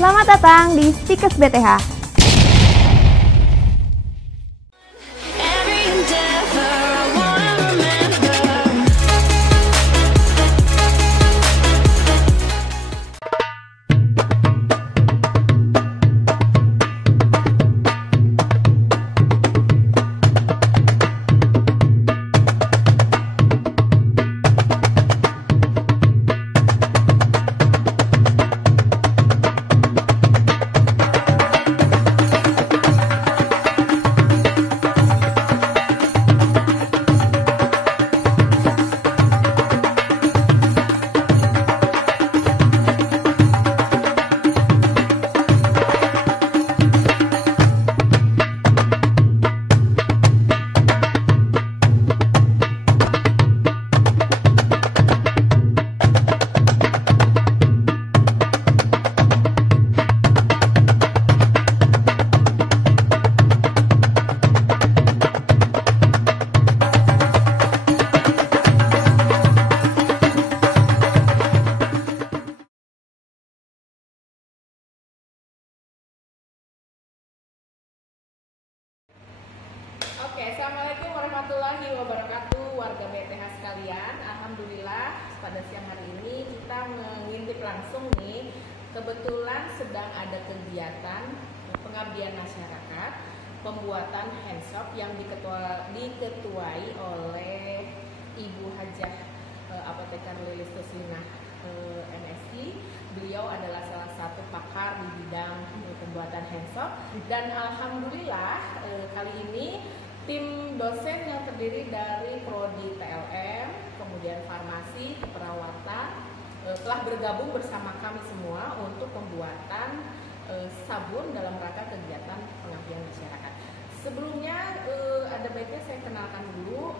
Selamat datang di Stikes BTH. Assalamualaikum warahmatullahi wabarakatuh, warga BTH sekalian. Alhamdulillah pada siang hari ini kita mengintip langsung nih. Kebetulan sedang ada kegiatan pengabdian masyarakat, pembuatan handshop yang diketuai oleh Ibu Hajah Apoteker Lilis Tuslinah MSI. Beliau adalah salah satu pakar di bidang pembuatan handshop dan alhamdulillah kali ini tim dosen yang terdiri dari prodi TLM, kemudian farmasi, keperawatan telah bergabung bersama kami semua untuk pembuatan sabun dalam rangka kegiatan pengabdian masyarakat. Sebelumnya ada baiknya saya kenalkan dulu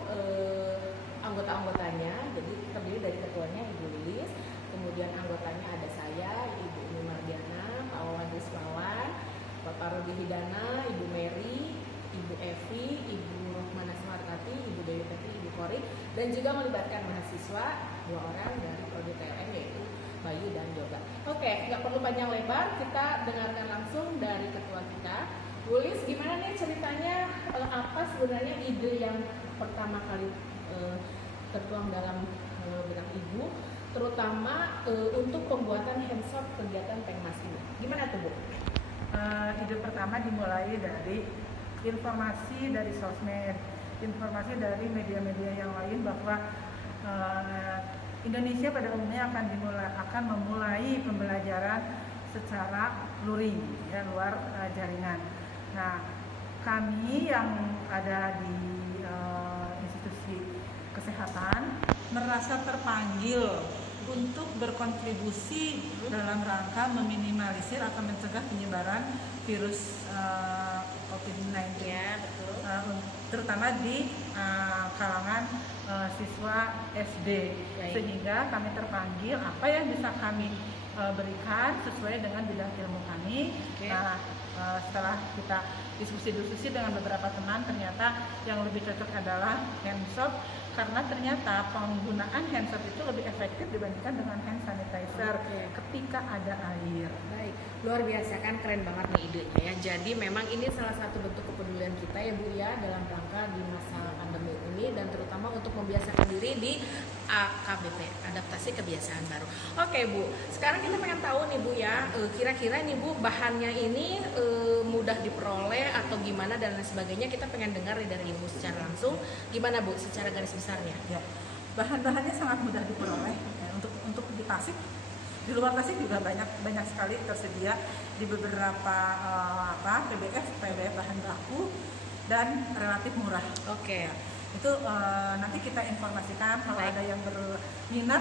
anggota-anggotanya. Jadi terdiri dari ketuanya Ibu Lilis, kemudian anggotanya ada saya, Ibu Umi Mardiana, Pak Wawan Rizwawan, Bapak Rudi Hidana, Ibu Mary, Ibu Evi, Ibu Rohmana Sumartati, Ibu Dewi Petri, Ibu Kori, dan juga melibatkan mahasiswa 2 orang dari prodi TLM yaitu Bayu dan Yoga. Oke, nggak perlu panjang lebar, kita dengarkan langsung dari ketua kita. Bu Lis, gimana nih ceritanya, apa sebenarnya ide yang pertama kali tertuang dalam benak Ibu, terutama untuk pembuatan handshop kegiatan Pengmas ini? Gimana tuh Bu? Ide pertama dimulai dari informasi dari sosmed, informasi dari media-media yang lain bahwa Indonesia pada umumnya akan memulai pembelajaran secara luring, ya, luar jaringan. Nah, kami yang ada di institusi kesehatan merasa terpanggil untuk berkontribusi dalam rangka meminimalisir atau mencegah penyebaran virus COVID-19, ya, betul. Terutama di kalangan siswa SD. Baik. Sehingga kami terpanggil apa yang bisa kami berikan sesuai dengan bidang ilmu kami. Okay. Nah, setelah kita diskusi dengan beberapa teman, ternyata yang lebih cocok adalah handshop karena ternyata penggunaan handshop itu lebih efektif dibandingkan dengan hand sanitizer ketika ada air. Baik, luar biasa kan, keren banget nih idenya ya. Jadi memang ini salah satu bentuk kepedulian kita ya Bu ya dalam rangka di masa pandemi ini dan terutama untuk membiasakan diri di AKBP, adaptasi kebiasaan baru. Oke Bu, sekarang kita pengen tahu nih Bu ya, kira-kira nih Bu bahannya ini mudah diperoleh atau gimana dan lain sebagainya. Kita pengen dengar dari Ibu secara langsung. Gimana Bu secara garis besarnya? Ya, bahan-bahannya sangat mudah diperoleh ya, untuk di Tasik. Di luar Tasik juga banyak sekali tersedia di beberapa PBF bahan baku dan relatif murah. Oke. Ya, itu nanti kita informasikan kalau ada yang berminat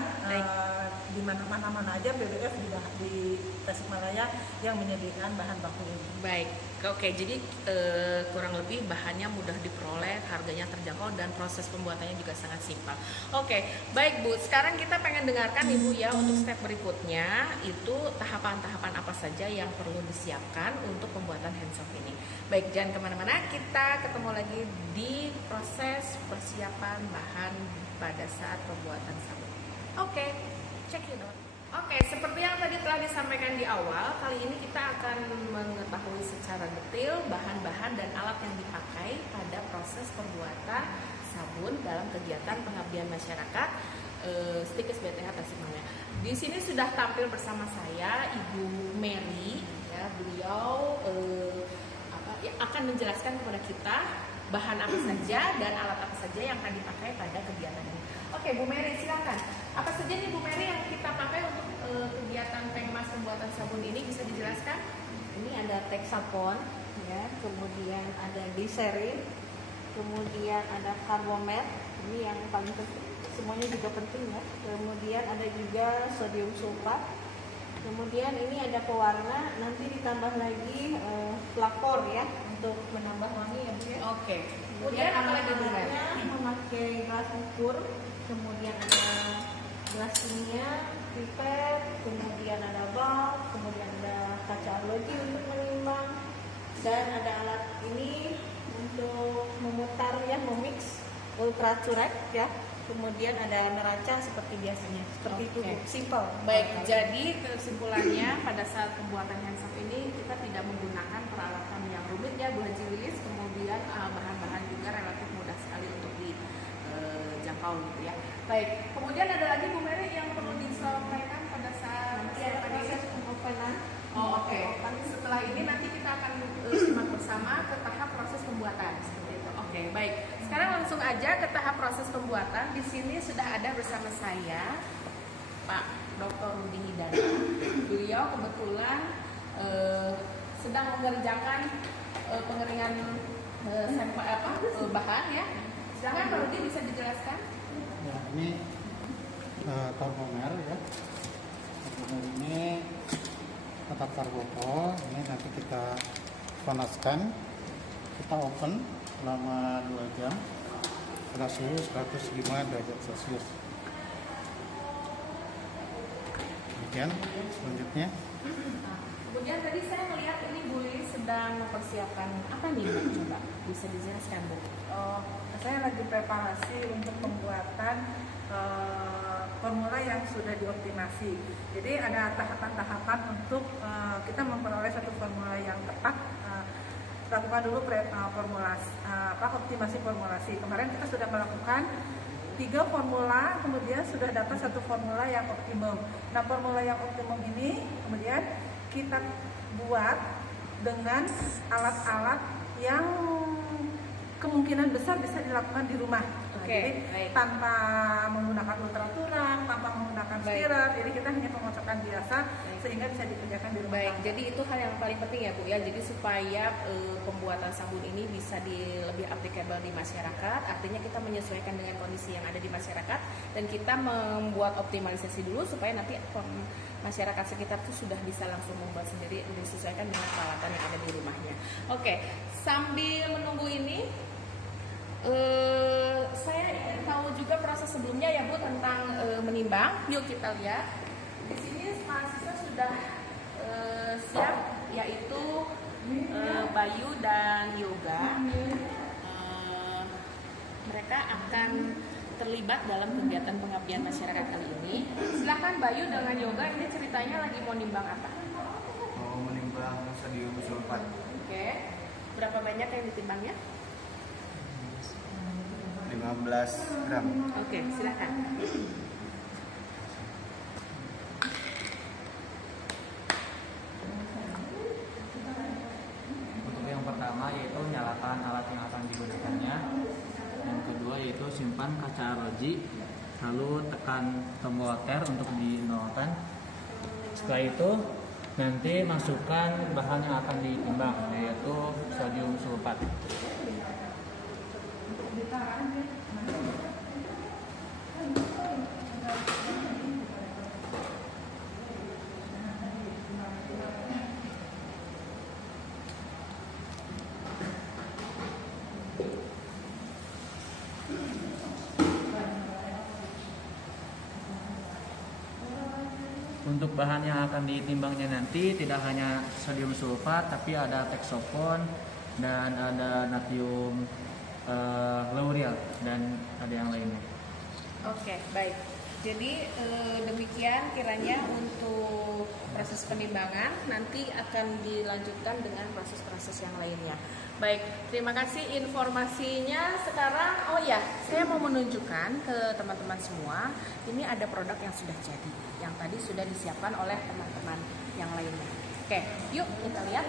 di mana-mana aja BBF di Tasikmalaya yang menyediakan bahan baku ini. Baik, oke. Jadi kurang lebih bahannya mudah diperoleh, harganya terjangkau dan proses pembuatannya juga sangat simpel. Oke, baik Bu. Sekarang kita pengen dengarkan Ibu ya untuk step berikutnya itu tahapan-tahapan apa saja yang perlu disiapkan untuk pembuatan handshop ini. Baik, jangan kemana-mana. Kita ketemu lagi di proses persiapan bahan pada saat pembuatan sabun. Oke, check it out. Oke, seperti yang tadi telah disampaikan di awal, kali ini kita akan mengetahui secara detail bahan-bahan dan alat yang dipakai pada proses pembuatan sabun dalam kegiatan pengabdian masyarakat Stikes BTH Tasikmalaya. Di sini sudah tampil bersama saya Ibu Mary, ya, beliau akan menjelaskan kepada kita bahan apa saja dan alat apa saja yang akan dipakai pada kegiatan ini. Oke, Bu Mary, silakan. Apa saja nih Bu Mary yang kita pakai untuk kegiatan pengmas pembuatan sabun ini, bisa dijelaskan? Ini ada Texapon, ya, kemudian ada glycerin, kemudian ada karbomet, ini yang paling penting, semuanya juga penting ya. Kemudian ada juga sodium sulfat, kemudian ini ada pewarna, nanti ditambah lagi pelakor ya untuk menambah wangi ya Bu ya. Oke. Kemudian apa lagi Bu Mary? memakai gelas ukur, kemudian ada gelas kimia, pipet, kemudian ada bal, kemudian ada kaca arloji untuk menimbang, dan ada alat ini untuk memutar ya, memix ultra curek ya. Kemudian ada neraca seperti biasanya, seperti itu, simple. Baik, jadi kesimpulannya pada saat pembuatan hand soap ini kita tidak menggunakan peralatan yang rumit ya Bu Haji Lilis, kemudian bahan-bahan juga relatif mudah sekali untuk dijangkau gitu ya. Baik, kemudian ada lagi Bu Mary yang perlu disampaikan pada saat proses pengopenan. Oh, oke. Setelah ini nanti kita akan simak bersama ke tahap proses pembuatan seperti itu. Oke, baik. Sekarang langsung aja ke tahap proses pembuatan. Di sini sudah ada bersama saya Pak Dr. Rudi Hidayat. Beliau kebetulan sedang mengerjakan pengeringan bahan ya. Silakan Pak Rudi, bisa dijelaskan? Ya, ini termomer ya. Termomer ini tetap karbopol. Ini nanti kita panaskan, kita open selama 2 jam pada suhu 105 derajat Celcius. Demikian selanjutnya. Kemudian tadi saya melihat ini Bu Lilis sedang mempersiapkan apa nih Mbak? Coba bisa dijelaskan Bu? Saya lagi preparasi untuk pembuatan formula yang sudah dioptimasi. Jadi ada tahapan-tahapan untuk kita memperoleh satu formula yang tepat. Lakukan dulu optimasi formulasi. Kemarin kita sudah melakukan 3 formula, kemudian sudah dapat satu formula yang optimum. Nah, formula yang optimum ini kemudian kita buat dengan alat-alat yang kemungkinan besar bisa dilakukan di rumah. Jadi tanpa menggunakan ultraturan, tanpa menggunakan spiral, jadi kita hanya pengocokan biasa sehingga bisa dikerjakan di rumah. Baik, jadi itu hal yang paling penting ya Bu ya. Jadi supaya pembuatan sabun ini bisa lebih applicable di masyarakat, artinya kita menyesuaikan dengan kondisi yang ada di masyarakat dan kita membuat optimalisasi dulu supaya nanti masyarakat sekitar itu sudah bisa langsung membuat sendiri disesuaikan dengan peralatan yang ada di rumahnya. Oke, sambil menunggu ini saya ingin tahu juga proses sebelumnya ya Bu tentang menimbang. Yuk kita lihat. Di sini mahasiswa sudah siap, yaitu Bayu dan Yoga. Mereka akan terlibat dalam kegiatan pengabdian masyarakat kali ini. Silakan Bayu dengan Yoga, ini ceritanya lagi mau nimbang apa? Mau menimbang sodium sulfat. Oke. Berapa banyak yang ditimbangnya? 15 gram. Oke, silakan. Untuk yang pertama yaitu nyalakan alat yang akan digunakannya. Yang kedua yaitu simpan kaca arloji, lalu tekan tombol enter untuk dinolkan. Setelah itu nanti masukkan bahan yang akan ditimbang, yaitu sodium sulfat. Untuk bahan yang akan ditimbangnya nanti tidak hanya sodium sulfat, tapi ada Texapon dan ada natrium lauryl dan ada yang lainnya. Oke, baik. Jadi demikian kiranya untuk proses penimbangan, nanti akan dilanjutkan dengan proses-proses yang lainnya. Baik, terima kasih informasinya. Sekarang, oh ya, saya mau menunjukkan ke teman-teman semua, ini ada produk yang sudah jadi, yang tadi sudah disiapkan oleh teman-teman yang lainnya. Oke, yuk kita lihat.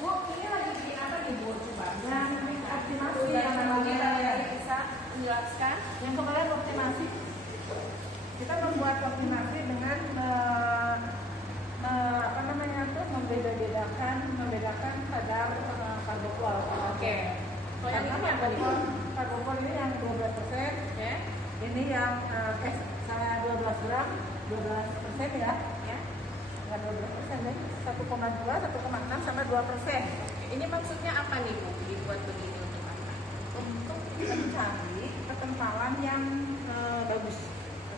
Bu, ini lagi bikin apa nih Bu? Coba. Yang optimasi yang namanya bisa menjelaskan. Yang kemarin optimasi, kita membuat optimasi dengan apa namanya tuh membedakan kadar karbopol. Oke. Kalau yang ini apa nih? Karbopol ini yang 12%, Ya. ini yang saya 12 gram, 12% ya. Ya. Nggak 12%, ya. 1,2, 1,6 sama 2%. Ini maksudnya apa nih Bu? Dibuat begini untuk apa? Untuk mencari kekentalan yang bagus.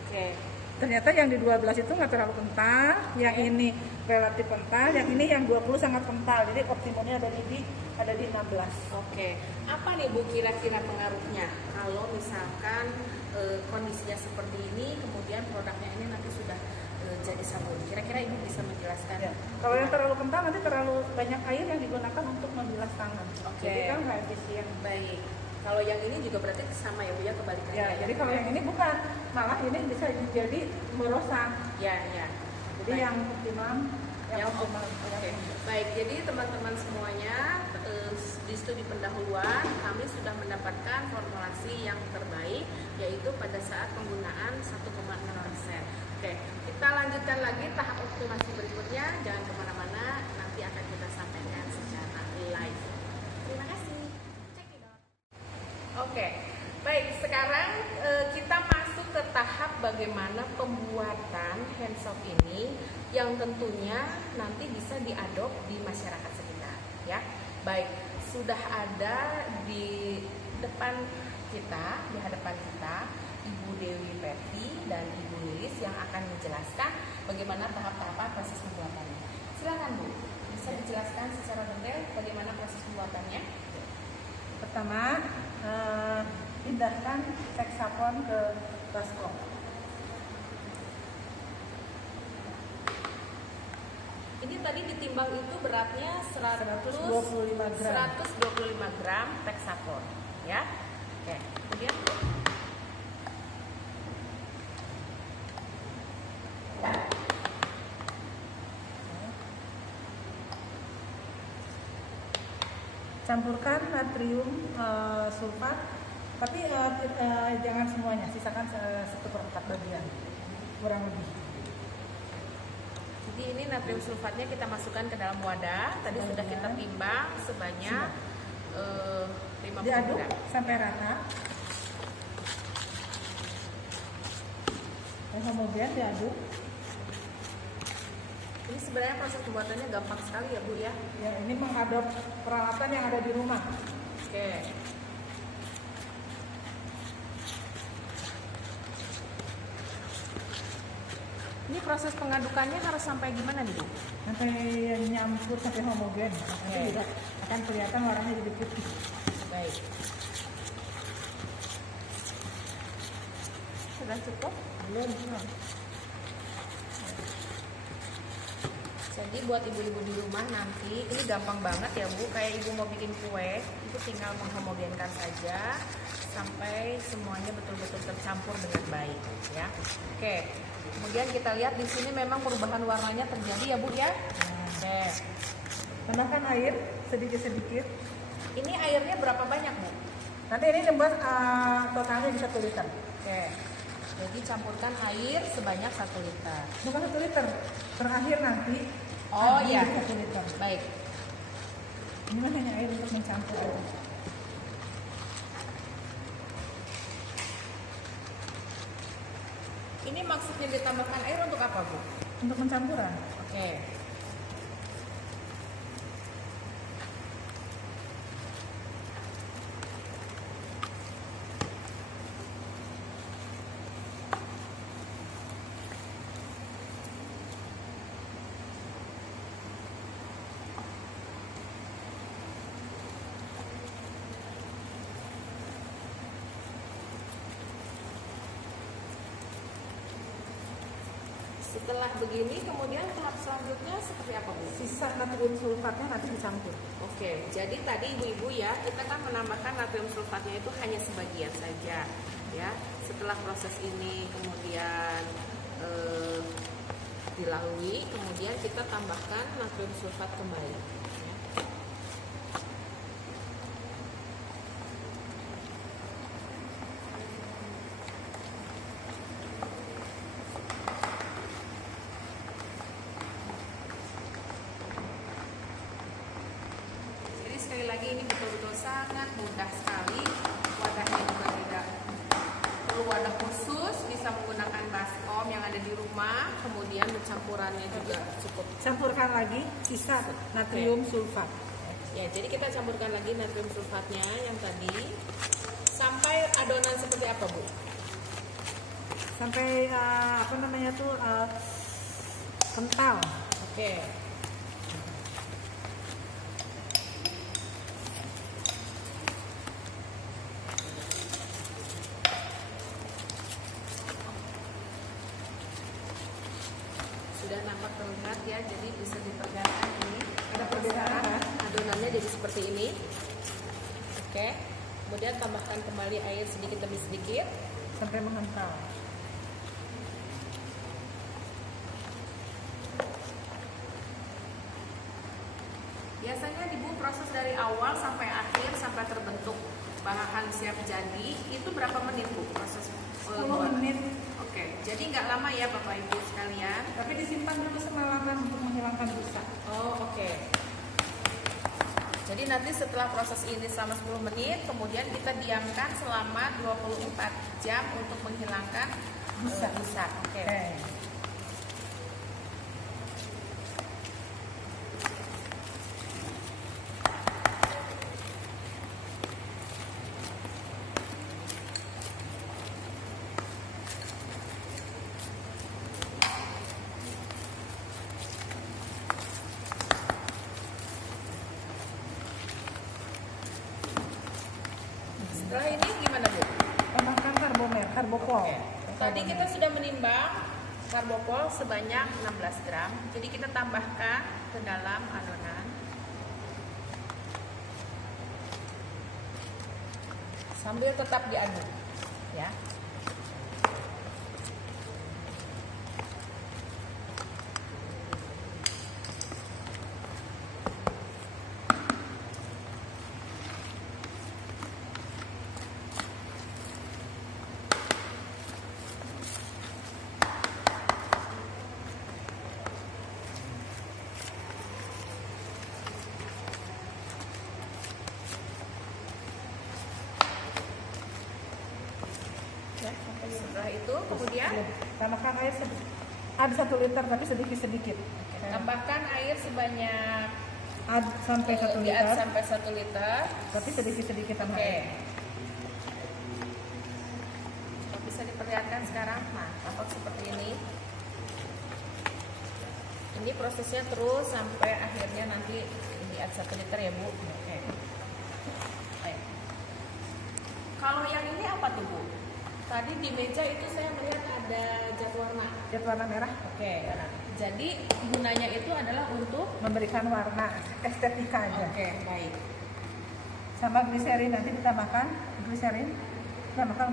Oke. Ternyata yang di 12 itu nggak terlalu kental, yang ini relatif kental, yang ini yang 20 sangat kental. Jadi optimumnya ada di 16. Oke. Apa nih Bu kira-kira pengaruhnya kalau misalkan kondisinya seperti ini, kemudian produknya ini nanti sudah jadi sabun? Kira-kira Ibu bisa menjelaskan? Ya. Kalau yang terlalu kental nanti terlalu banyak air yang digunakan untuk membilas tangan. Oke. Jadi kan nggak efisien. Baik. Kalau yang ini juga berarti sama ya Bu ya, kebalikannya Ya, jadi kalau yang ini bukan, malah ini bisa jadi merosak. ya. Jadi Baik. yang optimum, Yang optimal. Oke. Baik, jadi teman-teman semuanya di studi pendahuluan kami sudah mendapatkan formulasi yang terbaik, yaitu pada saat penggunaan 1,6%. Oke, kita lanjutkan lagi tahap optimasi berikutnya. Jangan kemana-mana, nanti akan kita sampaikan secara live. Terima kasih. Check it out. Oke, baik. Sekarang kita masuk ke tahap bagaimana pembuatan hand soap ini yang tentunya nanti bisa diadop di masyarakat sekitar, ya. Baik, sudah ada di depan kita, di hadapan kita, Ibu Dewi Peti dan Ibu Lilis yang akan menjelaskan bagaimana tahap-tahapan proses pembuatannya. Silakan Bu, bisa dijelaskan secara detail bagaimana proses pembuatannya? Pertama, pindahkan Texapon ke baskom. Ini tadi ditimbang itu beratnya 125 gram. 125 gram Texapon, ya. Oke, kemudian Campurkan natrium sulfat, tapi jangan semuanya, sisakan 1/4 bagian, kurang lebih. jadi ini natrium sulfatnya kita masukkan ke dalam wadah. Tadi sudah kita timbang sebanyak 50 Diaduk gram. sampai rata. Dan kemudian diaduk. Ini sebenarnya proses pembuatannya gampang sekali ya Bu ya. Ya, ini mengadop peralatan yang ada di rumah. Oke. Ini proses pengadukannya harus sampai gimana nih Bu? Sampai nyampur, sampai homogen. Nanti juga akan kelihatan warnanya jadi putih. Baik. Sudah cukup? Belum. Jadi buat ibu-ibu di rumah nanti ini gampang banget ya Bu. Kayak ibu mau bikin kue, itu tinggal menghomogenkan saja sampai semuanya betul-betul tercampur dengan baik ya. Oke. Kemudian kita lihat di sini memang perubahan warnanya terjadi ya Bu ya. Oke. Tambahkan air sedikit-sedikit. Ini airnya berapa banyak Bu? Nanti ini dibuat totalnya bisa 1 liter. Oke. Jadi campurkan air sebanyak 1 liter. Bukan 1 liter. Terakhir nanti. Oh iya. 1 liter. Baik. Ini mah hanya air untuk mencampur aja. Ini maksudnya ditambahkan air untuk apa Bu? Untuk pencampuran. Oke. setelah begini kemudian tahap selanjutnya seperti apa, Bu? Sisa natrium sulfatnya nanti dicampur. Oke, jadi tadi ibu-ibu ya, kita kan menambahkan natrium sulfatnya itu hanya sebagian saja ya. Setelah proses ini kemudian dilalui, kemudian kita tambahkan natrium sulfat kembali ya. Jadi sekali lagi ini betul-betul sangat mudah sekali. Wadahnya juga tidak perlu wadah khusus, bisa menggunakan baskom yang ada di rumah. Kemudian pencampurannya juga cukup. Campurkan lagi sisa natrium sulfat. Ya, jadi kita campurkan lagi natrium sulfatnya yang tadi sampai adonan seperti apa, Bu? Sampai kental. Oke. Sudah nampak terlihat ya, jadi bisa diperlihatkan ini. Ada perbedaan kan? Adonannya jadi seperti ini. Oke. Kemudian tambahkan kembali air sedikit demi sedikit. Sampai mengental. Biasanya di Bu proses dari awal sampai akhir sampai terbentuk bahan siap jadi itu berapa menit, Bu, proses 10 buatan? menit. Oke, jadi nggak lama ya Bapak Ibu sekalian. Tapi disimpan dulu semalaman untuk menghilangkan busa. Oh, oke. Jadi nanti setelah proses ini selama 10 menit, kemudian kita diamkan selama 24 jam untuk menghilangkan busa. Oke. Setelah ini gimana, Bu? Tambahkan karbopol. Oke. Tadi kita sudah menimbang karbopol sebanyak 16 gram. Jadi kita tambahkan ke dalam adonan. Sambil tetap diaduk, ya. Setelah itu kemudian tambahkan air ada 1 liter tapi sedikit-sedikit. tambahkan air sebanyak Sampai 1 diad liter. sampai 1 liter. Tapi sedikit-sedikit tambah Oke. air. Bisa diperlihatkan sekarang. Nah, tampak seperti ini. Ini prosesnya terus sampai akhirnya nanti diad 1 liter ya, Bu. Oke. Baik. Kalau yang ini apa tuh, Bu? Tadi di meja itu saya melihat ada cat warna. Cat warna merah Oke. Jadi gunanya itu adalah untuk memberikan warna estetika aja. Oke, baik. Sama gliserin nanti ditambahkan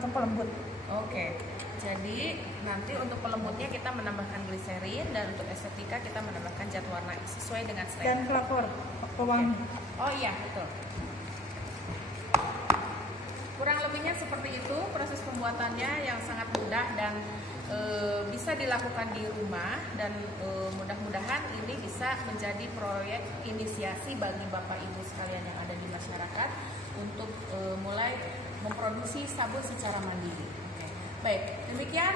untuk pelembut. Oke. Jadi nanti untuk pelembutnya kita menambahkan gliserin dan untuk estetika kita menambahkan cat warna sesuai dengan Dan selera. flavor pewangi. Oh iya, betul. Kurang lebihnya seperti itu proses pembuatannya yang sangat mudah dan bisa dilakukan di rumah dan mudah-mudahan ini bisa menjadi proyek inisiasi bagi Bapak Ibu sekalian yang ada di masyarakat untuk mulai memproduksi sabun secara mandiri. Baik, demikian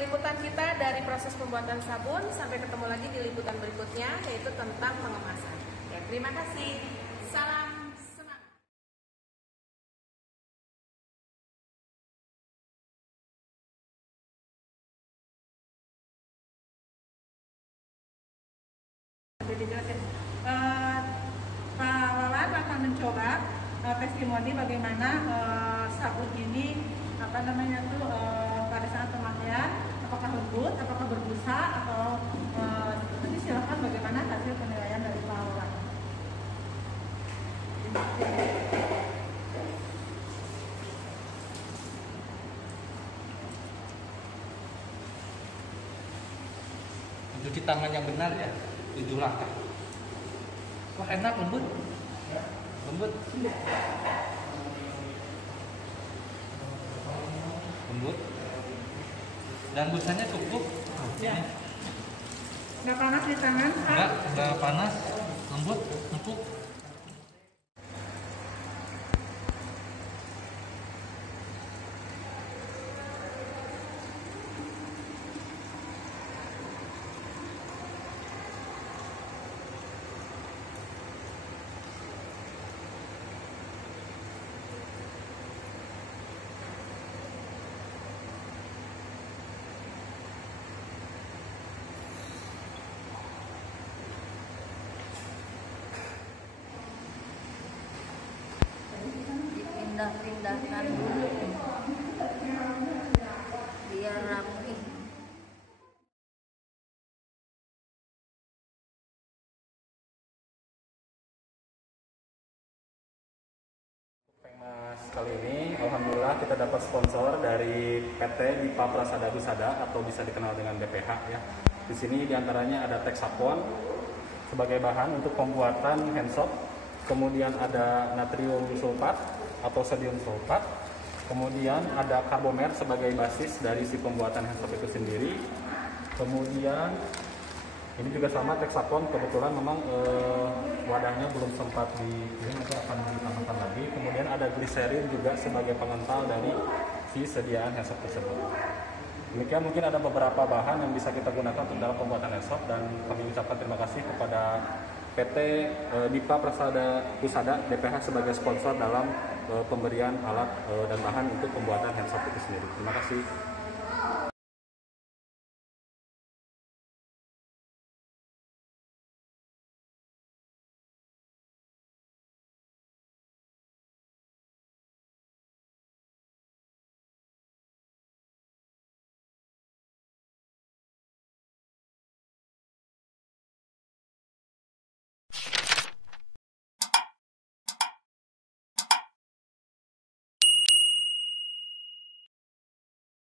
liputan kita dari proses pembuatan sabun. Sampai ketemu lagi di liputan berikutnya yaitu tentang pengemasan. Ya, terima kasih. Salam. Dijelasin. Pak Wawan akan mencoba testimoni bagaimana sabun ini pada saat pemakaian apakah lembut, apakah berbusa, atau nanti silakan bagaimana hasil penilaian dari Pak Lurah. Cuci tangan yang benar ya, 7 langkah. Wah enak, lembut. Lembut. Lembut. Dan busanya cukup. Ya. Nggak panas di tangan, Pak? Nggak panas, lembut, empuk. Dipindah-pindahkan dulu biar rapi. Pengmas kali ini, alhamdulillah kita dapat sponsor dari PT Dipa Prasada Husada atau bisa dikenal dengan BPH ya. Di sini diantaranya ada Texapon sebagai bahan untuk pembuatan hand soap, kemudian ada natrium sulfat atau sodium sulfat, kemudian ada Carbomer sebagai basis dari si pembuatan hand soap itu sendiri, kemudian ini juga sama Texapon, kebetulan memang wadahnya belum sempat ini nanti akan ditambahkan lagi. Kemudian ada gliserin juga sebagai pengental dari si sediaan hand soap tersebut. Demikian mungkin ada beberapa bahan yang bisa kita gunakan untuk dalam pembuatan hand soap, dan kami ucapkan terima kasih kepada PT Dipa Prasada Husada DPH sebagai sponsor dalam pemberian alat dan bahan untuk pembuatan hand soap itu sendiri. Terima kasih.